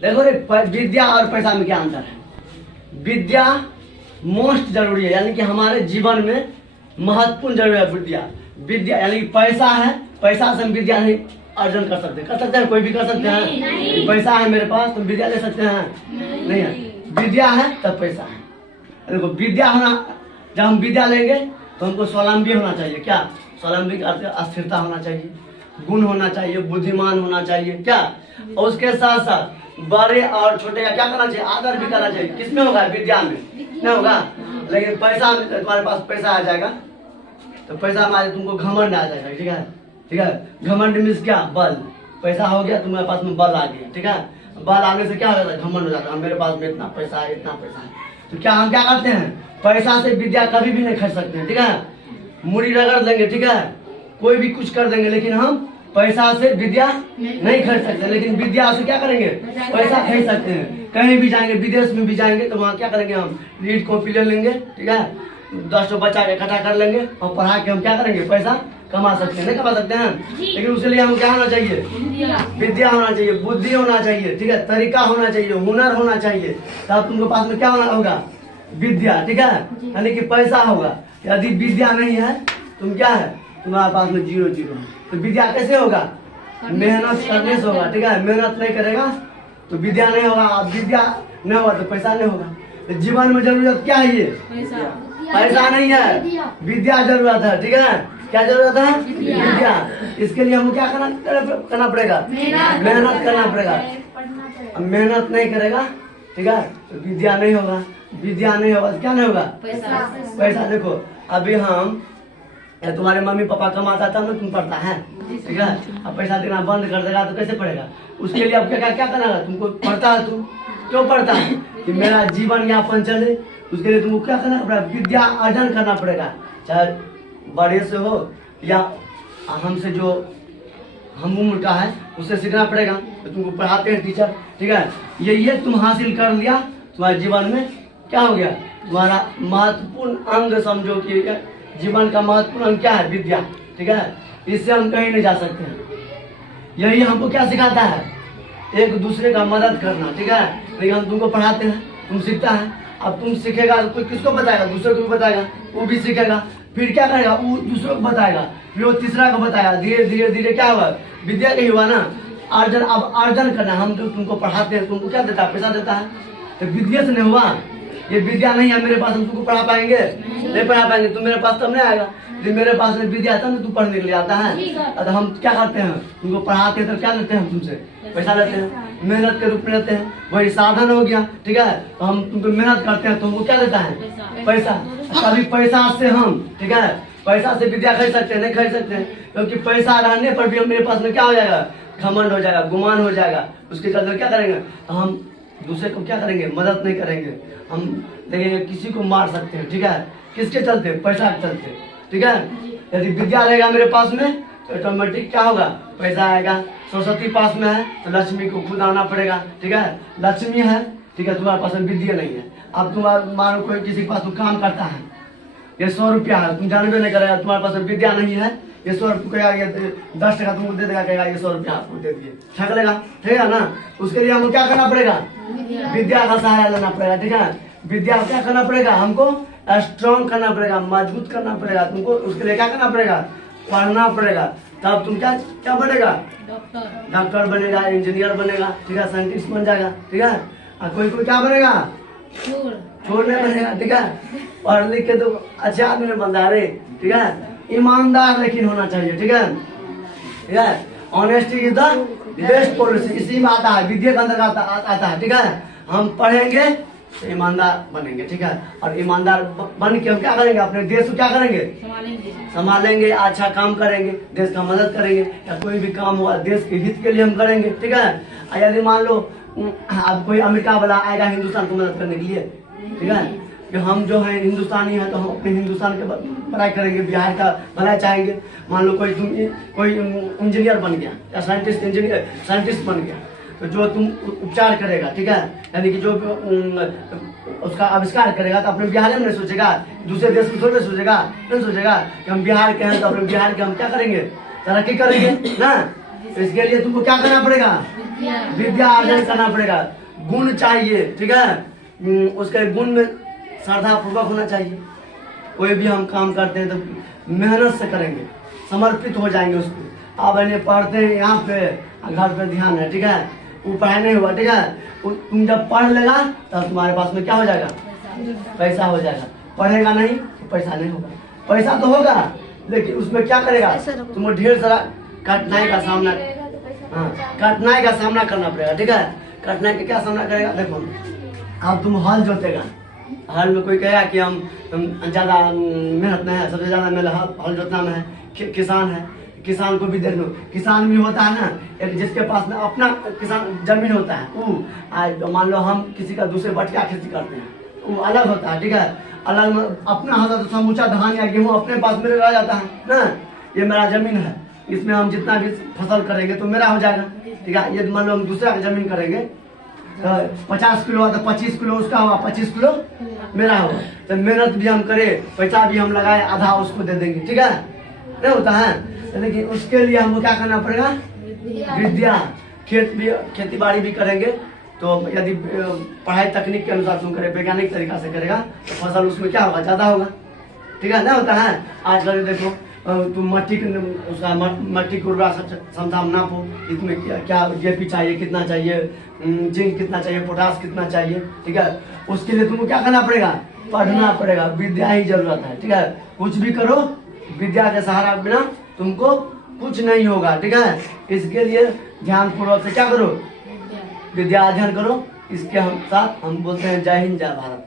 देखो रे, विद्या और पैसा में क्या अंतर है? विद्या मोस्ट जरूरी है, यानी कि हमारे जीवन में महत्वपूर्ण जरूरी है विद्या। विद्या यानी कि पैसा है, पैसा से हम विद्या नहीं अर्जन कर सकते हैं? कोई भी कर सकते हैं? नहीं। पैसा है मेरे पास, तुम विद्या ले सकते हैं? नहीं है। विद्या है तब पैसा है। देखो विद्या होना, जब हम विद्या लेंगे तो हमको स्वावलंबी होना चाहिए। क्या स्वावलंबी का अर्थ? स्थिरता होना चाहिए, गुण होना चाहिए, बुद्धिमान होना चाहिए। क्या? और उसके साथ साथ बड़े और छोटे का क्या करना चाहिए? आदर भी करना चाहिए। किसमें होगा? विद्या में नहीं होगा। लेकिन पैसा में तुम्हारे पास पैसा आ जाएगा तो पैसा में तुमको घमंड आ जाएगा। ठीक है, ठीक है। घमंड मीन्स क्या? बल। पैसा हो गया, तुम्हारे पास में बल आ गया। ठीक है, बल आने से क्या हो जाता है? घमंड हो जाता है, मेरे पास में इतना पैसा है, इतना पैसा है। तो क्या हम क्या करते हैं? पैसा से विद्या कभी भी नहीं खरीद सकते हैं। ठीक है, मुड़ी रगड़ देंगे, ठीक है, कोई भी कुछ कर देंगे, लेकिन हम पैसा से विद्या नहीं खरीद सकते। लेकिन विद्या से क्या करेंगे? पैसा खरीद सकते हैं। कहीं भी जाएंगे, विदेश में भी जाएंगे तो वहाँ क्या करेंगे? हम लीड कॉपी ले लेंगे, ठीक है, 10 बच्चा इकट्ठा कर लेंगे और पढ़ा के हम क्या करेंगे? पैसा कमा सकते हैं। नहीं कमा सकते हैं? लेकिन उसके लिए हम क्या होना चाहिए? विद्या होना चाहिए, बुद्धि होना चाहिए, ठीक है, तरीका होना चाहिए, हुनर होना चाहिए। तब तुमके पास में क्या होना होगा? विद्या। ठीक है, यानी कि पैसा होगा। यदि विद्या नहीं है, तुम क्या है? तुम्हारे पास में 0 0 है। तो विद्या कैसे होगा? मेहनत करने से होगा। ठीक है, मेहनत नहीं करेगा तो विद्या नहीं होगा। अब विद्या नहीं होगा तो पैसा नहीं होगा। तो जीवन में जरूरत क्या है? ये पैसा नहीं है, विद्या जरूरत है। ठीक है, क्या जरूरत है? विद्या। इसके लिए हमको क्या करना पड़ेगा? मेहनत करना पड़ेगा। मेहनत नहीं करेगा, ठीक है, तो विद्या नहीं होगा। विद्या नहीं होगा तो क्या नहीं होगा? पैसा। देखो अभी हम या तुम्हारे मम्मी पापा कमाता था ना, तुम पढ़ता है, ठीक है, अब पैसा देना बंद कर देगा तो कैसे पढ़ेगा? उसके लिए अब क्या करना है? तुमको पढ़ता है, तुम क्यों पढ़ता है? कि मेरा जीवन यापन चले, उसके लिए तुमको क्या करना पड़ेगा? विद्या अर्जन करना पड़ेगा। चाहे बड़े से हो या हमसे जो हम उम्र का है उससे सीखना पड़ेगा। तो तुमको पढ़ाते हैं टीचर, ठीक है, ये तुम हासिल कर लिया, तुम्हारे जीवन में क्या हो गया? तुम्हारा महत्वपूर्ण अंग समझो कि जीवन का महत्वपूर्ण अंग क्या है? विद्या। ठीक है, इससे हम कहीं नहीं जा सकते हैं। यही हमको क्या सिखाता है? एक दूसरे का मदद करना। ठीक है, लेकिन हम तुमको पढ़ाते हैं, तुम सीखता है। अब तुम सीखेगा तो किसको बताएगा? दूसरे को भी बताएगा, वो भी सीखेगा, फिर क्या करेगा? वो दूसरों को बताएगा, फिर वो तीसरा को बताएगा। धीरे धीरे धीरे क्या हुआ? विद्या का ही हुआ ना अर्जन। अब अर्जन करना, हम तो तुमको पढ़ाते हैं, तुमको क्या देता है? पैसा देता है। तो विद्या से नहीं हुआ। ये विद्या नहीं है मेरे पास, हम तुमको पढ़ा पाएंगे? नहीं पढ़ा पाएंगे। तुम मेरे पास तब नहीं आएगा। यदि मेरे पास में विद्या तब ना तू पढ़ने के लिए आता है। तो हम क्या करते हैं? तुमको पढ़ाते हैं तो क्या लेते हैं? तुमसे पैसा लेते हैं, मेहनत के रूप में लेते हैं। वही साधन हो गया। ठीक है, तो हम तुमको मेहनत करते हैं तो हमको क्या देता है? पैसा। तभी पैसा से हम, ठीक है, पैसा से विद्या खरीद सकते हैं? नहीं खरीद सकते हैं, क्योंकि पैसा रहने पर भी मेरे पास में क्या हो जाएगा? घमंड हो जाएगा, गुमान हो जाएगा। उसके चलते क्या करेंगे? तो हम दूसरे को क्या करेंगे? मदद नहीं करेंगे। हम देखेंगे किसी को मार सकते हैं। ठीक है, किसके चलते? पैसा के चलते। ठीक है, यदि विद्या रहेगा मेरे पास में तो ऑटोमेटिक क्या होगा? पैसा आएगा। सरस्वती पास में है तो लक्ष्मी को खुद आना पड़ेगा। ठीक है, लक्ष्मी है, ठीक है, तुम्हारे पास में विद्या नहीं है। अब तुम्हारा मानो कोई किसी के पास काम करता है, ये 100 रुपया है, तुम जानबे नहीं करेगा, तुम्हारे पास में विद्या नहीं है, ये 100 रुपया 10 टका तुमको दे देगा, कहेगा ये 100 रुपया आपको दे दिए, ठग लेगा। ठीक है ना, उसके लिए हमको क्या करना पड़ेगा? विद्या का सहारा लेना पड़ेगा। ठीक है, विद्या क्या करना पड़ेगा? हमको स्ट्रॉन्ग करना पड़ेगा, मजबूत करना पड़ेगा। तुमको उसके लिए क्या करना पड़ेगा? पढ़ना पड़ेगा। तब तुम क्या क्या बनेगा? डॉक्टर बनेगा, इंजीनियर बनेगा, ठीक है, साइंटिस्ट बन जाएगा। ठीक है, और कोई कोई क्या बनेगा? चोर नहीं बनेगा। ठीक है, पढ़ लिख के तो अच्छे आदमी में बनता है। ठीक है, ईमानदार लेकिन होना चाहिए। ठीक है, ठीक है, honesty is the best policy, इसी में आता है, विद्या के अंदर आता है। ठीक है, हम पढ़ेंगे तो ईमानदार बनेंगे। ठीक है, और ईमानदार बन के हम क्या करेंगे? अपने देश को क्या करेंगे? संभालेंगे, अच्छा काम करेंगे, देश का मदद करेंगे, या कोई भी काम हुआ देश के हित के लिए हम करेंगे। ठीक है, यदि मान लो अब कोई अमेरिका वाला आएगा हिंदुस्तान को मदद करने के लिए, ठीक है, कि हम जो है हिंदुस्तानी है तो हम अपने हिंदुस्तान के भलाई करेंगे, बिहार का भलाई चाहेंगे। मान लो कोई इंजीनियर बन गया या साइंटिस्ट बन गया, तो जो तुम उपचार करेगा, ठीक है, यानी कि जो उसका आविष्कार करेगा, तो अपने बिहार में नहीं सोचेगा, दूसरे देश में थोड़ी सोचेगा। नहीं सोचेगा कि हम बिहार के हैं तो अपने बिहार के हम क्या करेंगे? तरक्की करेंगे ना। इसके लिए तुमको क्या करना पड़ेगा? विद्या अर्जन करना पड़ेगा। गुण चाहिए, ठीक है। उसके गुण में श्रद्धा पूर्वक होना चाहिए। कोई भी हम काम करते हैं तो मेहनत से करेंगे, समर्पित हो जाएंगे उसको। आप इन्हें पढ़ते हैं यहाँ पे, घर पे ध्यान है, ठीक है। वो पढ़ाई नहीं हुआ, ठीक है। तुम जब पढ़ लेगा तब तुम्हारे पास में क्या हो जाएगा? पैसा हो जाएगा। पढ़ेगा नहीं तो पैसा नहीं होगा। पैसा तो होगा लेकिन उसमें क्या करेगा? तुमको ढेर सारा कठिनाई का सामना, हाँ, कठिनाई का सामना करना पड़ेगा, ठीक है। कठिनाई का क्या सामना करेगा? देखो, अब तुम हल जोतेगा, हल में कोई कहेगा कि हम ज़्यादा मेहनत नहीं है, सबसे ज़्यादा मेहनत हल जोतना में है, किसान है। किसान को भी देख लो, किसान भी होता है ना, एक जिसके पास में अपना किसान जमीन होता है, वो आज मान लो हम किसी का दूसरे बटिया खेती करते हैं, वो अलग होता है, ठीक है। अलग में अपना होता तो समूचा धान या गेहूँ अपने पास मेरे रह जाता है ना, ये मेरा जमीन है, इसमें हम जितना भी फसल करेंगे तो मेरा हो जाएगा, ठीक है। ये मान लो हम दूसरा का जमीन करेंगे तो 50 किलो तो 25 किलो उसका होगा, 25 किलो मेरा होगा। तो मेहनत भी हम करें, पैसा भी हम लगाए, आधा उसको दे देंगे, ठीक है। नहीं होता है, लेकिन उसके लिए हमको क्या करना पड़ेगा? विद्या। खेती बाड़ी भी करेंगे तो यदि पढ़ाई तकनीक के अनुसार तुम करे, वैज्ञानिक तरीका से करेगा तो फसल उसमें क्या होगा? ज़्यादा होगा, ठीक है। नहीं होता है, आजकल देखो तुम मट्टी की उर्वरा क्षमता नापो, इसमें क्या DAP चाहिए, कितना चाहिए, जिंक कितना चाहिए, पोटास कितना चाहिए, ठीक है। उसके लिए तुमको क्या करना पड़ेगा? पढ़ना पड़ेगा। विद्या ही जरूरत है, ठीक है। कुछ भी करो, विद्या के सहारा बिना तुमको कुछ नहीं होगा, ठीक है। इसके लिए ध्यान पूर्वक से क्या करो? विद्या अध्ययन करो। इसके हम साथ हम बोलते हैं जय हिंद, जय भारत।